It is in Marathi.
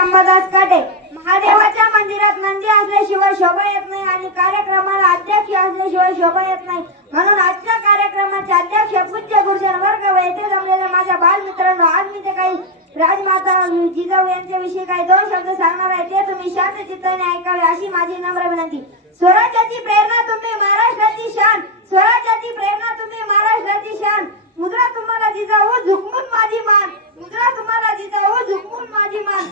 अंबादास काटे. महादेवाच्या मंदिरात नंदी असल्याशिवाय शोभा येत नाही आणि कार्यक्रमाला अध्यक्ष असल्याशिवाय शोभा येत नाही. म्हणून आजच्या कार्यक्रमाचे अध्यक्ष पूज्य गुरुजन वर्ग व येथे जमलेल्या माझ्या बालमित्रांनो, आज मी ते काही राजमाता जिजाऊ यांच्याविषयी काही दोन शब्द सांगणार आहे. ते तुम्ही शांत चित्ताने ऐकावे अशी माझी नम्र विनंती. स्वराज्याची प्रेरणा तुम्ही, महाराष्ट्राची शान. स्वराज्याची प्रेरणा तुम्ही, महाराष्ट्राची शान. मुद्रा तुम्हाला जिजाऊ झुकवून माझी मान. मुद्रा तुम्हाला जिजाऊ झुकवून माझी मान.